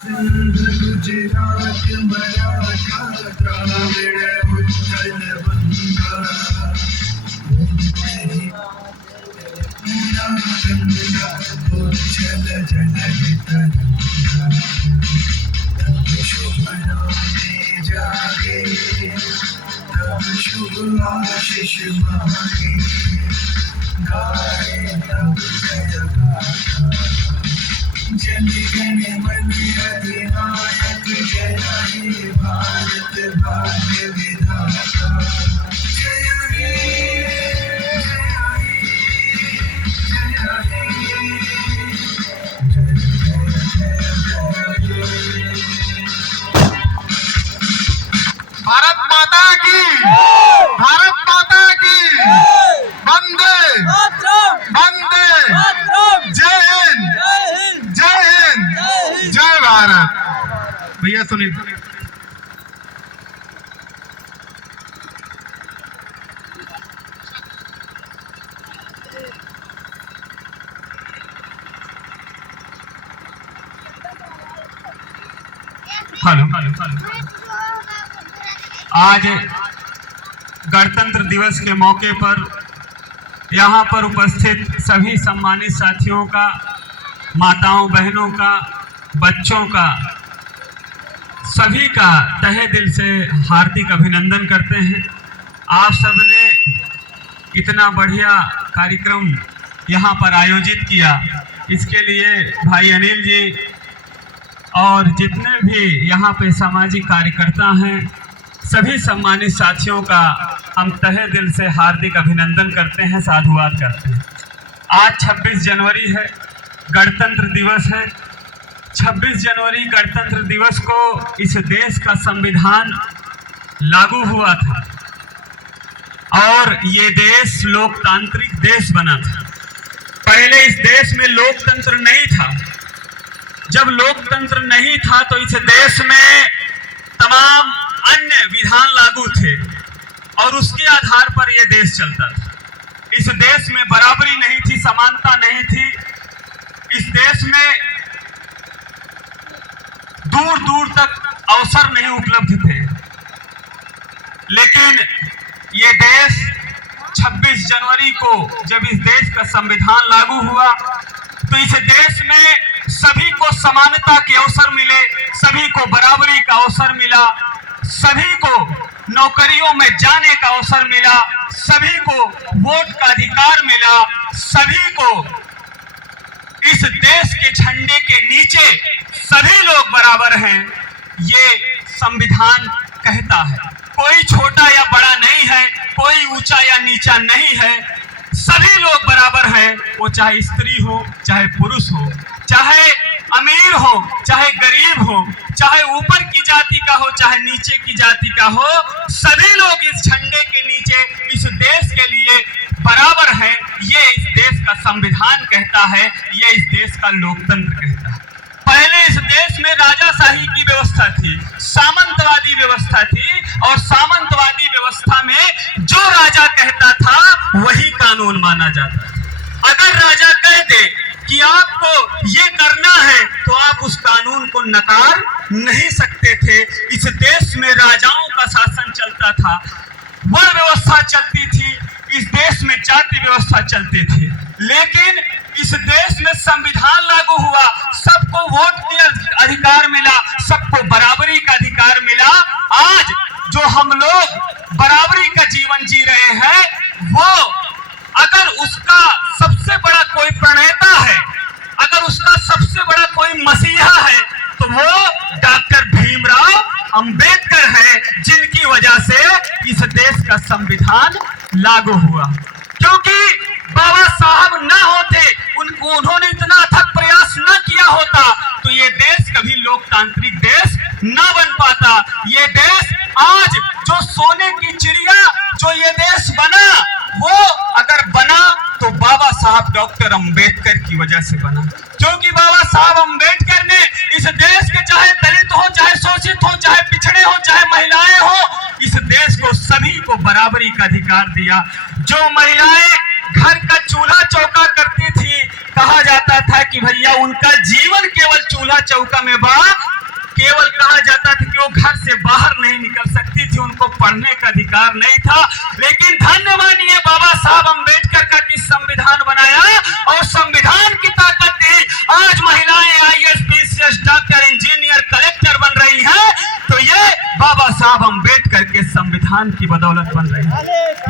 गुजरात मराठा द्राविड उत्कल बंगा गंगा उज्जल जननी तरंगा तब शुभ नामे जागे तब शुभ आशीष मांगे गाए तब जय गाथा जन गण मन अधिनायक जय हे भारत भाग्य विधाता जय हे भारत माता की भारत माता की वंदे वंदे जय हिंद जय हिंद जय भारत। भैया सुनिए, आज गणतंत्र दिवस के मौके पर यहाँ पर उपस्थित सभी सम्मानित साथियों का, माताओं बहनों का, बच्चों का, सभी का तहे दिल से हार्दिक अभिनंदन करते हैं। आप सबने इतना बढ़िया कार्यक्रम यहाँ पर आयोजित किया, इसके लिए भाई अनिल जी और जितने भी यहाँ पे सामाजिक कार्यकर्ता हैं, सभी सम्मानित साथियों का हम तहे दिल से हार्दिक अभिनंदन करते हैं, साधुवाद करते हैं। आज 26 जनवरी है, गणतंत्र दिवस है। 26 जनवरी गणतंत्र दिवस को इस देश का संविधान लागू हुआ था और ये देश लोकतांत्रिक देश बना था। पहले इस देश में लोकतंत्र नहीं था। जब लोकतंत्र नहीं था तो इस देश में तमाम अन्य विधान लागू थे और उसके आधार पर यह देश चलता था। इस देश में बराबरी नहीं थी, समानता नहीं थी। इस देश में दूर दूर तक अवसर नहीं उपलब्ध थे। लेकिन ये देश 26 जनवरी को जब इस देश का संविधान लागू हुआ तो इस देश में सभी को समानता के अवसर मिले, सभी को बराबरी का अवसर मिला, सभी को नौकरियों में जाने का अवसर मिला, सभी को वोट का अधिकार मिला, सभी को इस देश के झंडे के नीचे सभी लोग बराबर हैं, ये संविधान कहता है। कोई छोटा या बड़ा नहीं है, कोई ऊंचा या नीचा नहीं है, सभी लोग बराबर हैं। वो चाहे स्त्री हो, चाहे पुरुष हो, चाहे अमीर हो, चाहे गरीब हो, चाहे ऊपर की जाति का हो, चाहे नीचे की जाति का हो, सभी लोग इस झंडे के नीचे इस देश के लिए बराबर हैं। ये इस देश का संविधान कहता है, ये इस देश का लोकतंत्र कहता है। पहले इस देश में राजाशाही की व्यवस्था थी, सामंतवादी व्यवस्था थी और सामंतवादी व्यवस्था में जो राजा कहता था वही कानून माना जाता था। अगर राजा कह दे कि आपको ये करना है तो आप उस कानून को नकार नहीं सकते थे। इस देश में राजाओं का शासन चलता था, वर्ण व्यवस्था चलती थी, इस देश में जाति व्यवस्था चलती थी। लेकिन इस देश में संविधान लागू हुआ, सबको वोट के अधिकार मिला, सबको बराबरी का अधिकार मिला। आज जो हम लोग बराबरी का जीवन जी रहे हैं, वो अगर उसका सबसे बड़ा कोई प्रणेता है, अगर उसका सबसे बड़ा कोई मसीहा है, तो वो डॉक्टर भीमराव अंबेडकर है, जिनकी वजह से इस देश का संविधान लागू हुआ। क्योंकि बाबा साहब न होते, उन्होंने इतना अथक प्रयास न किया होता तो ये देश कभी लोकतांत्रिक देश न बन पाता। ये देश आज जो सोने की चिड़िया जो ये देश बना, वो अगर बना तो बाबा साहब डॉक्टर अंबेडकर की वजह से बना। क्योंकि बाबा साहब अंबेडकर ने इस देश के चाहे दलित हो, चाहे शोषित हो, चाहे पिछड़े हो, चाहे महिलाएं हो, इस देश को सभी को बराबरी का अधिकार दिया। जो महिलाएं घर का चूल्हा चौका करती थी, कहा जाता था कि भैया उनका जीवन केवल चूल्हा चौका में बा, केवल कहा जाता था कि वो घर से बाहर नहीं निकल सकती थी, उनको पढ़ने का अधिकार नहीं था। लेकिन धन्यवाद ये बाबा साहब अम्बेडकर का कि संविधान बनाया और संविधान की ताकत ने आज महिलाएं IAS, PCS, doctor, engineer, collector बन रही हैं, तो ये बाबा साहब अम्बेडकर के संविधान की बदौलत बन रही है।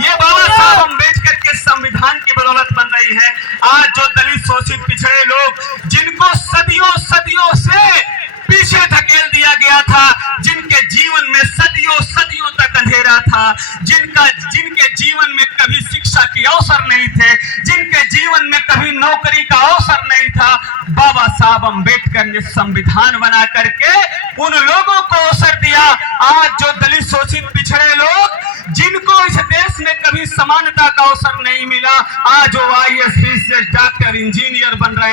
ये बाबा साहब अम्बेडकर के संविधान की बदौलत बन रही है। आज जो दलित, शोषित, पिछड़े लोग जिनको सदियों सदियों से पीछे धकेल दिया गया था, जिनके जीवन में सदियों सदियों तक अंधेरा था, जिनके जीवन में कभी शिक्षा के अवसर नहीं थे, जिनके जीवन में कभी नौकरी का अवसर नहीं था, बाबा साहब अम्बेडकर ने संविधान बना करके उन लोगों को अवसर दिया। आज जो दलित, शोषित, पिछड़े लोग जिनको इस देश में कभी समानता का अवसर नहीं मिला, आज वो आईएएस, पीसीएस, डॉक्टर, इंजीनियर बन रहे हैं।